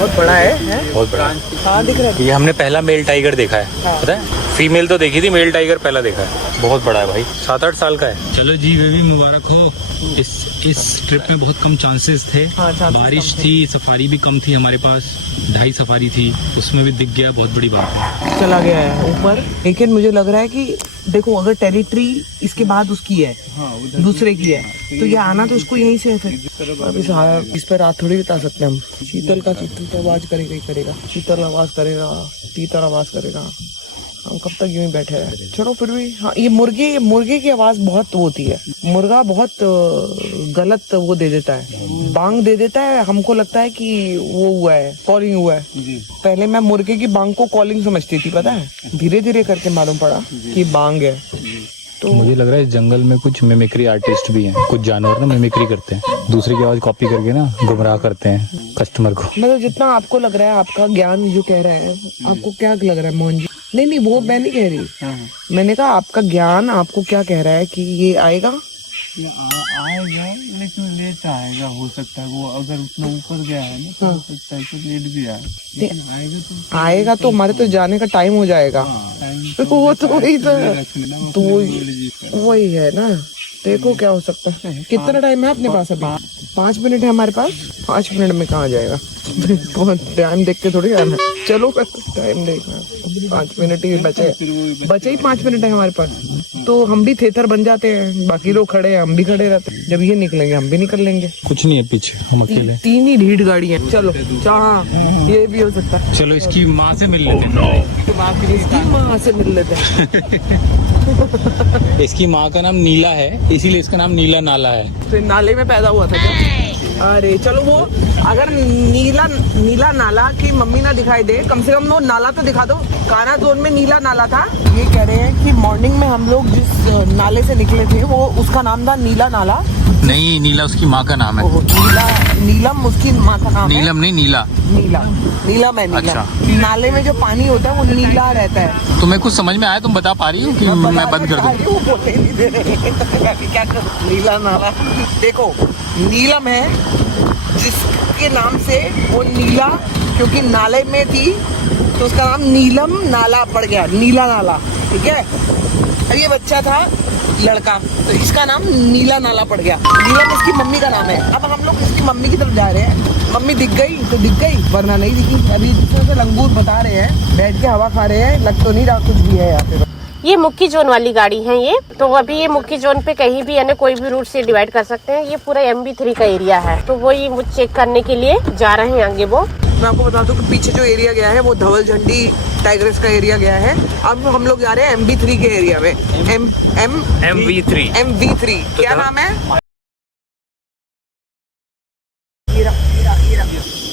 बहुत बड़ा है? बहुत बड़ा। हाँ दिख रहा है। ये हमने पहला मेल टाइगर देखा है, पता है? फीमेल तो देखी थी, मेल टाइगर पहला देखा है। बहुत बड़ा है भाई, 7-8 साल का है। चलो जी, बेबी मुबारक हो। इस ट्रिप में बहुत कम चांसेस थे। बारिश थी, सफारी भी कम थी हमारे पास, 2.5 सफारी थी, उसमें भी दिख गया, बहुत बड़ी बात है। चला गया है ऊपर, लेकिन मुझे लग रहा है कि देखो अगर टेरिटरी इसके बाद उसकी है, दूसरे की है, तो ये आना तो उसको यहीं से है फिर। अब इस पर रात थोड़ी बिता सकते हैं हम। शीतल तो आवाज करेगा ही करेगा, शीतल आवाज करेगा, तीतर आवाज करेगा, हम कब तक यूं ही बैठे हैं। चलो फिर भी हाँ, ये मुर्गे की आवाज बहुत होती है। मुर्गा बहुत गलत वो दे देता है, बांग दे देता है, हमको लगता है कि वो हुआ है, कॉलिंग हुआ है। पहले मैं मुर्गे की बांग को कॉलिंग समझती थी, पता है, धीरे धीरे करके मालूम पड़ा कि बांग है। तो मुझे लग रहा है इस जंगल में कुछ मिमिक्री आर्टिस्ट भी हैं। कुछ जानवर ना मिमिक्री करते हैं, दूसरे की आवाज कॉपी करके ना गुमराह करते हैं कस्टमर को। मतलब जितना आपको लग रहा है, आपका ज्ञान जो कह रहे हैं, आपको क्या लग रहा है मोहन जी? नहीं वो मैं नहीं कह रही। मैंने कहा आपका ज्ञान आपको क्या कह रहा है कि ये आएगा? आएगा, लेकिन लेट आएगा। हो सकता है वो अगर उतना ऊपर गया है ना, तो हो सकता है कि लेट भी आए, लेकिन आएगा तो हमारे तो जाने का टाइम हो जाएगा। वो तो वही तो वही है ना। देखो क्या हो सकता है। कितना टाइम है अपने पास? अभी 5 मिनट है हमारे पास। 5 मिनट में कहाँ जाएगा? टाइम देख के थोड़ी आना है। चलो टाइम देखना, 5 मिनट ही बचे ही 5 मिनट है हमारे पास। तो हम भी थेथर बन जाते हैं, बाकी लोग खड़े हैं, हम भी खड़े रहते हैं। जब ये निकलेंगे हम भी निकल लेंगे। कुछ नहीं है पीछे, हम अकेले। 3 ही ढीठ गाड़ी है। चलो हाँ, ये भी हो सकता है। चलो इसकी माँ से मिल लेते हैं। इसकी माँ से मिल लेते हैं। इसकी माँ का नाम नीला है, इसीलिए इसका नाम नीला नाला है। तो नाले में पैदा हुआ था क्या? अरे चलो, वो अगर नीला नाला की मम्मी ना दिखाई दे, कम से कम वो नाला तो दिखा दो। काना जोन में नीला नाला था। ये कह रहे हैं कि मॉर्निंग में हम लोग जिस नाले से निकले थे, वो उसका नाम था नीला नाला। नहीं, नीला उसकी माँ का नाम है। नीलम उसकी माँ का नाम है। नीलम नहीं, नीला है। अच्छा। नाले में जो पानी होता है वो नीला रहता है। तुम्हें कुछ समझ में आया? तुम बता पा रही हो कि मैं बंद कर दूं? वो बोलने नहीं दे रहे। क्या कर नीला नाला? देखो नीलम है जिसके नाम से वो नीला, क्योंकि नाले में थी तो उसका नाम नीलम नाला पड़ गया, नीला नाला। ठीक है। और ये बच्चा था लड़का, तो इसका नाम नीला नाला पड़ गया। नीलम इसकी मम्मी का नाम है। अब हम लोग इसकी मम्मी की तरफ जा रहे हैं। मम्मी दिख गई तो दिख गई, वरना नहीं दिखी। अभी दूसरे से लंगूर बता रहे हैं, बैठ के हवा खा रहे हैं, लग तो नहीं रहा कुछ भी है यहाँ पे। ये मुक्की जोन वाली गाड़ी है ये। तो अभी ये मुक्की जोन पे कहीं भी यानी कोई भी रूट से डिवाइड कर सकते हैं। ये पूरा MB3 का एरिया है, तो वो ये चेक करने के लिए जा रहे हैं आगे। वो मैं आपको बता दूं कि पीछे जो एरिया गया है वो धवल झंडी टाइगर्स का एरिया गया है। अब हम लोग जा रहे हैं MB3 के एरिया में। MB3 क्या नाम है?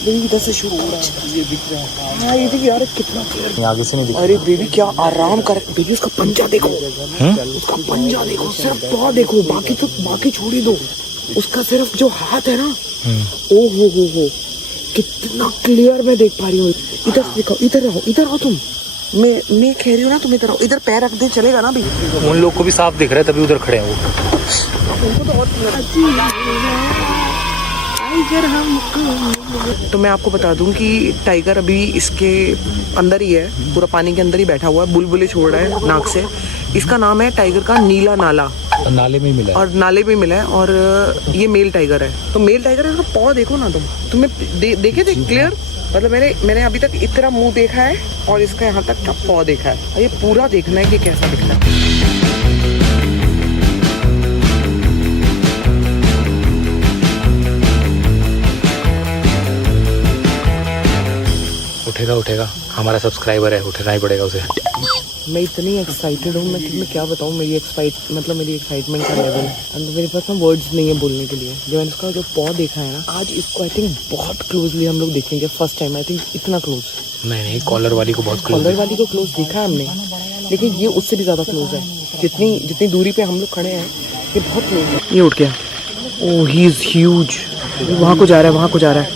इधर से शुरू हो रहा है, ये दिख रहा है। हाँ ये देखिए यार, कितना आगे से नहीं दिखा। अरे बेबी क्या आराम कर बेबी, उसका पंजा देखो, उसका पंजा देखो, सिर्फ पाँव देखो, बाकी छोड़ ही दो। उसका सिर्फ जो हाथ है ना, ओ हो कितना क्लियर मैं देख पा रही हूँ। इधर दिखाओ, इधर आओ तुम। मैं कह रही हूँ ना, तुम इधर आओ, इधर पैर रख दे, चलेगा ना भाई? उन लोग को भी साफ दिख रहा है, तभी उधर खड़े हैं वो। उनको तो तो मैं आपको बता दूं कि टाइगर अभी इसके अंदर ही है, पूरा पानी के अंदर ही बैठा हुआ है, बुलबुले छोड़ रहा है नाक से। इसका नाम है टाइगर का नीला नाला, और नाले में मिला है। और नाले में मिला है। और ये मेल टाइगर है। तो मेल टाइगर है, पाँव देखो ना तुम्हें देखे थे क्लियर? मतलब मैंने अभी तक इतना मुंह देखा है और इसका यहाँ तक का पाँव देखा है। ये पूरा देखना है कि कैसा दिखता है। उठेगा, हमारा सब्सक्राइबर है, उठना ही पड़ेगा उसे। मैं इतनी एक्साइटेड हूँ, मैं क्या बताऊँ। मेरी एक्साइटमेंट का लेवल है, मेरे पास ना वर्ड्स नहीं है बोलने के लिए। जो मैंने इसका जो पॉ देखा है ना आज, इसको आई थिंक बहुत क्लोजली हम लोग देखेंगे फर्स्ट टाइम। आई थिंक इतना क्लोज नहीं, कॉलर वाली को बहुत क्लोज देखा है हमने, लेकिन ये उससे भी ज्यादा क्लोज है। जितनी दूरी पे हम लोग खड़े हैं, ये बहुत क्लोज है। ये उठ गया। ओह ही इज ह्यूज। वहाँ को जा रहा है।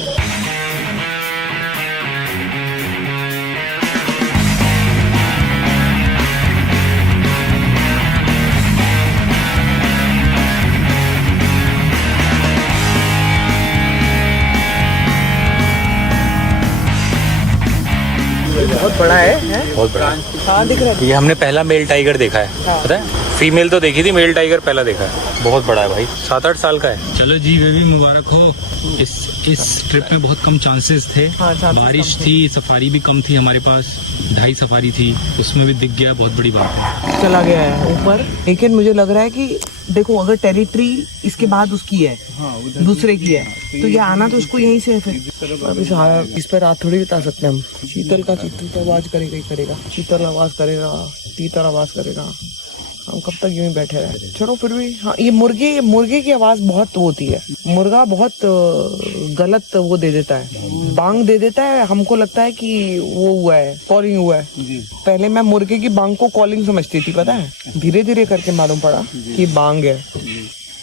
बहुत बड़ा है? बहुत बड़ा। हाँ दिख रहा है। ये हमने पहला मेल टाइगर देखा है, पता है? फीमेल तो देखी थी, मेल टाइगर पहला देखा है। बहुत बड़ा है भाई, 7-8 साल का है। चलो जी बेबी मुबारक हो। इस ट्रिप में बहुत कम चांसेस थे। बारिश थी, सफारी भी कम थी हमारे पास, 2.5 सफारी थी, उसमें भी दिख गया, बहुत बड़ी बात है। चला गया है ऊपर। लेकिन मुझे लग रहा है कि देखो अगर टेरिटरी इसके बाद उसकी है, दूसरे की है, तो ये आना तो उसको यहीं से है फिर। अभी साहब इस पर रात थोड़ी बिता सकते हैं हम। चीतल का आवाज करेगा ही करेगा, चीतल आवाज करेगा, तीतर आवाज करेगा, हम कब तक यूं ही बैठे रहे। चलो फिर भी हाँ, ये मुर्गे की आवाज बहुत होती है। मुर्गा बहुत गलत वो दे देता है, बांग दे देता है। हमको लगता है कि वो हुआ है, कॉलिंग हुआ है। पहले मैं मुर्गे की बांग को कॉलिंग समझती थी, पता है, धीरे धीरे करके मालूम पड़ा कि बांग है।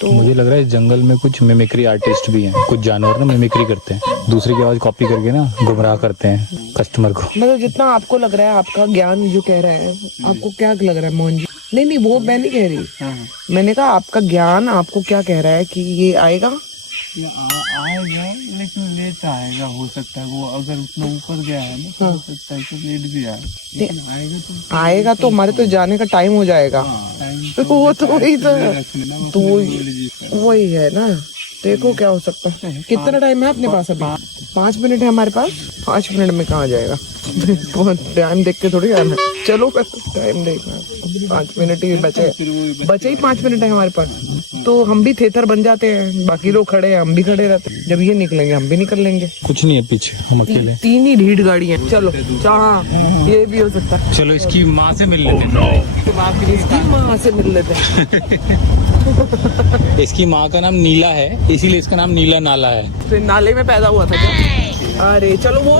तो मुझे लग रहा है इस जंगल में कुछ मिमिक्री आर्टिस्ट भी हैं। कुछ जानवर ना मिमिक्री करते हैं, दूसरे की आवाज कॉपी करके ना गुमराह करते हैं कस्टमर को। मतलब जितना आपको लग रहा है, आपका ज्ञान जो कह रहे हैं, आपको क्या लग रहा है मोहन जी? नहीं वो मैं नहीं कह रही। मैंने कहा आपका ज्ञान आपको क्या कह रहा है कि ये आएगा? आएगा, लेकिन लेट आएगा। हो सकता है वो अगर उतना ऊपर गया है ना, तो हो सकता है कि लेट भी आए। लेकिन आएगा तो हमारे तो जाने का टाइम हो जाएगा। तो वो तो वही तो वही है ना। देखो क्या हो सकता है। कितना टाइम है अपने पास? अभी 5 मिनट है हमारे पास। 5 मिनट में कहाँ जाएगा? टाइम देख के थोड़ी आना है। चलो टाइम देखना, 5 मिनट ही बचे ही 5 मिनट है हमारे पास। तो हम भी थेथर बन जाते हैं, बाकी लोग खड़े हैं, हम भी खड़े रहते हैं। जब ये निकलेंगे हम भी निकल लेंगे। कुछ नहीं है पीछे, हम अकेले। 3 ही ढीठ गाड़ी है। चलो हाँ, ये भी हो सकता है। चलो इसकी माँ से मिल लेते हैं। इसकी माँ से मिल लेते हैं। इसकी माँ का नाम नीला है, इसीलिए इसका नाम नीला नाला है। तो नाले में पैदा हुआ था क्या? अरे चलो, वो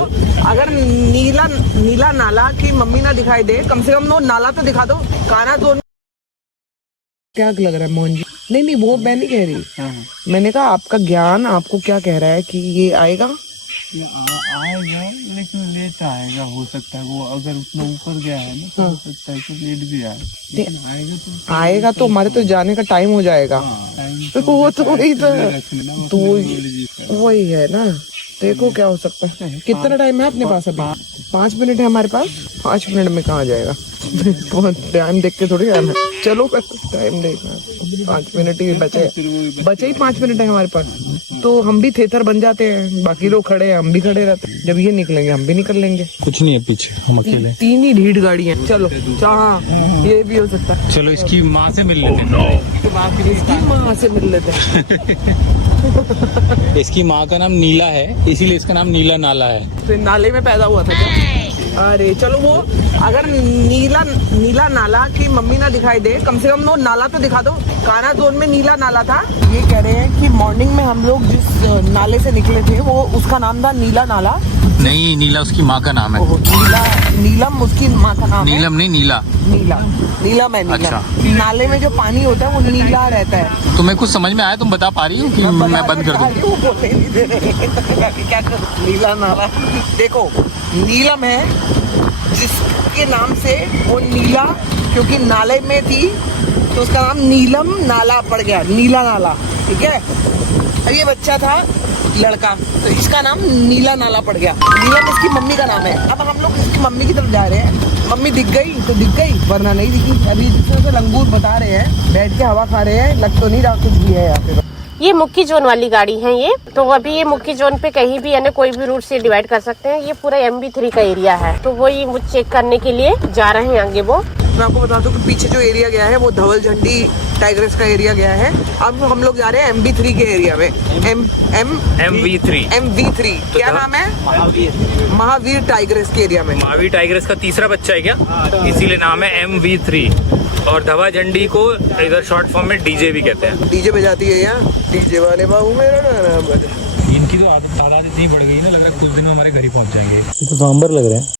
अगर नीला नाला की मम्मी ना दिखाई दे, कम से कम वो नाला तो दिखा दो। काना तो क्या लग रहा है मोहन जी? नहीं वो मैं नहीं कह रही। मैंने कहा आपका ज्ञान आपको क्या कह रहा है कि ये आएगा? आएगा, लेकिन लेट आएगा। हो सकता है वो अगर उतना ऊपर गया है ना, तो हो सकता है कि लेट भी आए। लेकिन आएगा तो हमारे तो जाने का टाइम हो जाएगा। तो वो तो वही तो वही है ना। देखो क्या हो सकता है। कितना टाइम है अपने पास? अभी 5 मिनट है हमारे पास। 5 मिनट में कहाँ जाएगा? टाइम देख के थोड़ी आना है। चलो टाइम देखना, 5 मिनट ही बचे ही 5 मिनट है हमारे पास। तो हम भी थेथर बन जाते हैं, बाकी लोग खड़े हैं, हम भी खड़े रहते हैं। जब ये निकलेंगे हम भी निकल लेंगे। कुछ नहीं है पीछे, हम अकेले। 3 ही ढीठ गाड़ी है। चलो हाँ, ये भी हो सकता है। चलो इसकी माँ से मिल लेते हैं। इसकी माँ से मिल लेते हैं। इसकी माँ का नाम नीला है, इसीलिए इसका नाम नीला नाला है। तो नाले में पैदा हुआ था क्या? अरे चलो, वो अगर नीला नाला की मम्मी ना दिखाई दे, कम से कम वो नाला तो दिखा दो। काना जोन में नीला नाला था। ये कह रहे हैं कि मॉर्निंग में हम लोग जिस नाले से निकले थे, वो उसका नाम था नीला नाला। नहीं, नीला उसकी माँ का नाम है। नीलम उसकी माँ का नाम है। नीलम नहीं, नीला है। नीला अच्छा। नाले में जो पानी होता है वो नीला रहता है। तुम्हें कुछ समझ में आया? तुम बता पा रही हो कि मैं बंद कर दूं? क्या कर? नीला नाला देखो, नीलम है जिसके नाम से वो नीला, क्योंकि नाले में थी तो उसका नाम नीलम नाला पड़ गया, नीला नाला। ठीक है। अब ये बच्चा था लड़का, तो इसका नाम नीला नाला पड़ गया। नीलम इसकी मम्मी का नाम है। अब हम लोग इसकी मम्मी की तरफ जा रहे हैं। मम्मी दिख गई तो दिख गई, वरना नहीं दिखी। अभी जिसमें लंगूर बता रहे हैं, बैठ के हवा खा रहे हैं, लग तो नहीं रहा कुछ भी है यहाँ पे। ये मुक्की जोन वाली गाड़ी है ये। तो अभी ये मुक्की जोन पे कहीं भी यानी कोई भी रूट से डिवाइड कर सकते हैं। ये पूरा MB3 का एरिया है, तो वही वो चेक करने के लिए जा रहे हैं आगे। वो मैं आपको बता दूं कि पीछे जो एरिया गया है वो धवल झंडी टाइगर्स का एरिया गया है। अब हम लोग जा रहे हैं MB3 के एरिया में। MV3 क्या नाम है? महावीर टाइगर्स के एरिया में। महावीर टाइगर्स का तीसरा बच्चा है क्या? इसीलिए नाम है MV3। और धवा झंडी को इधर शॉर्ट फॉर्म में DJ भी कहते हैं। डीजे बजाती है यहाँ, डीजे वाले बाबू मेरा गाना बजा। इनकी तो तादाद इतनी बढ़ गई ना, लग रहा है कुछ दिन में हमारे घर ही पहुंच जाएंगे। ये तो सांबर लग रहे हैं।